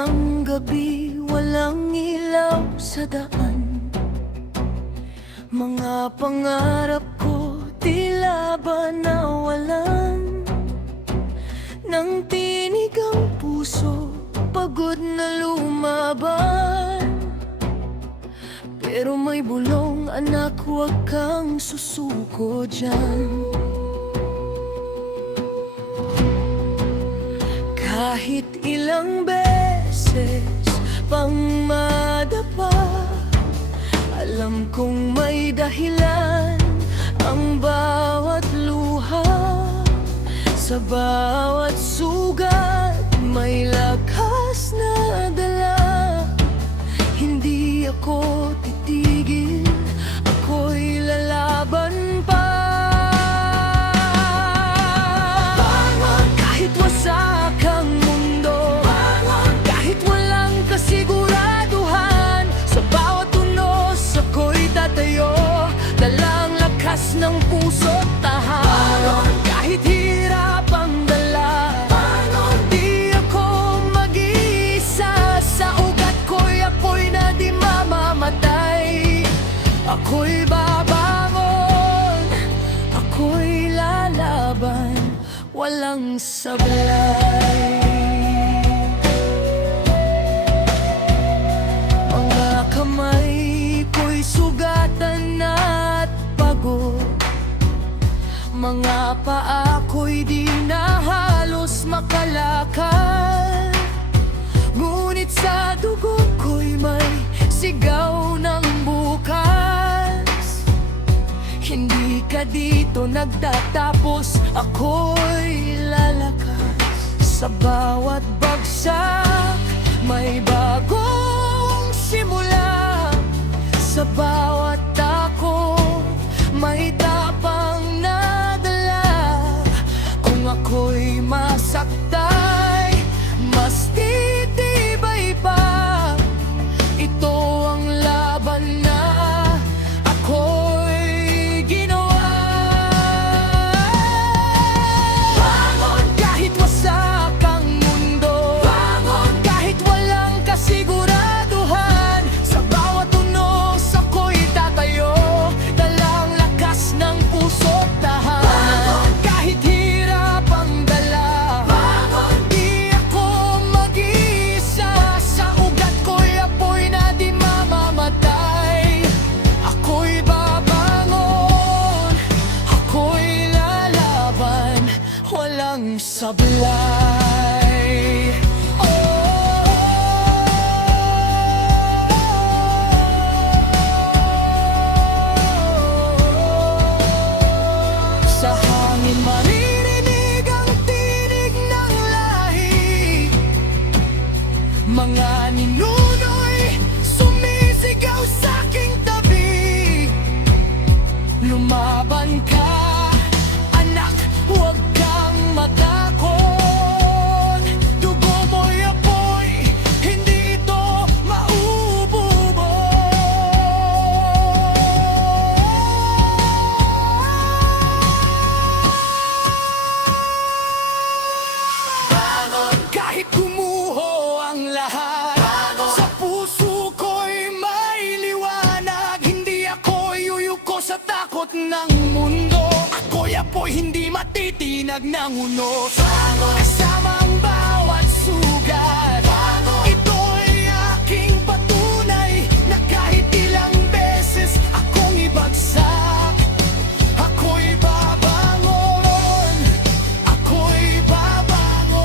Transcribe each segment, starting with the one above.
ng gabi, walang ilaw sa daan. Mga pangarap ko tila ba nawalan. Nang tinig ang puso, pagod na lumaban. Pero may bulong, anak, huwag kang susuko dyan. Kahit ilang beses pang madapa, alam kong may dahilan ang bawat luha. Sa bawat sugat may lakas na dala. Hindi ako titigil, ako'y lalaban pa. Bangon kahit wasak ang mundo, bangon kahit walang kasiguraduhan. Sa bawat unos ako'y tatayo, dalang lakas ng puso't tahan. Bangon kahit hirap ang dala, bangon di ako mag-iisa. Sa ugat ko'y apoy na di mamamatay. Ako'y babangon, ako'y lalaban, walang sablay. Mga kamay ko'y sugatan at pagod, mga paa ko'y di na halos makalakad. Ngunit sa dugo ko'y may sigaw ng bukas. Hindi ka dito nagtatapos, ako'y lalakas. Sa bawat bagsak may bagong simula. Sa bawat tako may tapang na dala. Kung ako'y masaktay, mas titibay pa. Ito ang laban na ako'y ginawa. Bangon kahit wasak ang mundo, bangon kahit walang kasiguraduhan. Sa bawat unos ako'y tatayo, dalang lakas ng puso't tahan. Bangon kahit hirap ang dala, bangon di ako mag-iisa. Sa ugat ko'y apoy na di mamamatay. Ako'y babangon, ako'y lalaban, walang sablay. Sa hangin maririnig ang tinig ng lahi. Mga ninuno'y sumisigaw sa'king tabi. Lumaban ka, anak, huwag kang matakot. Dugo mo'y apoy, hindi ito maububog. Bangon kahit gumuho ang lahat, bangon sa puso ko'y may liwanag. Hindi ako yuyuko sa takot ng mundo. Ako'y apoy, hindi matitinag ng unos. Bangon kasama ang bawat sugat, bangon ito'y aking patunay na kahit ilang beses akong ibagsak, ako'y babangon, ako'y babangon.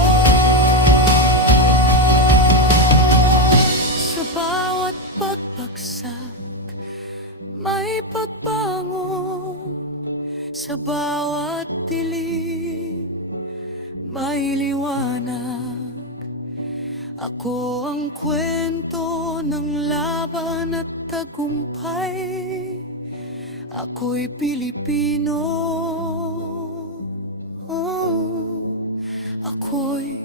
Sa bawat pagbagsak may pagbangon. Sa bawat dilim may liwanag. Ako ang kwento ng laban at tagumpay. Ako'y Pilipino. Ako'y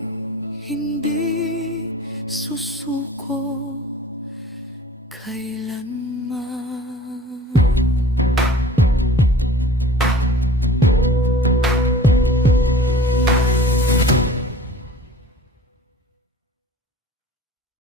hindi susuko kailanman.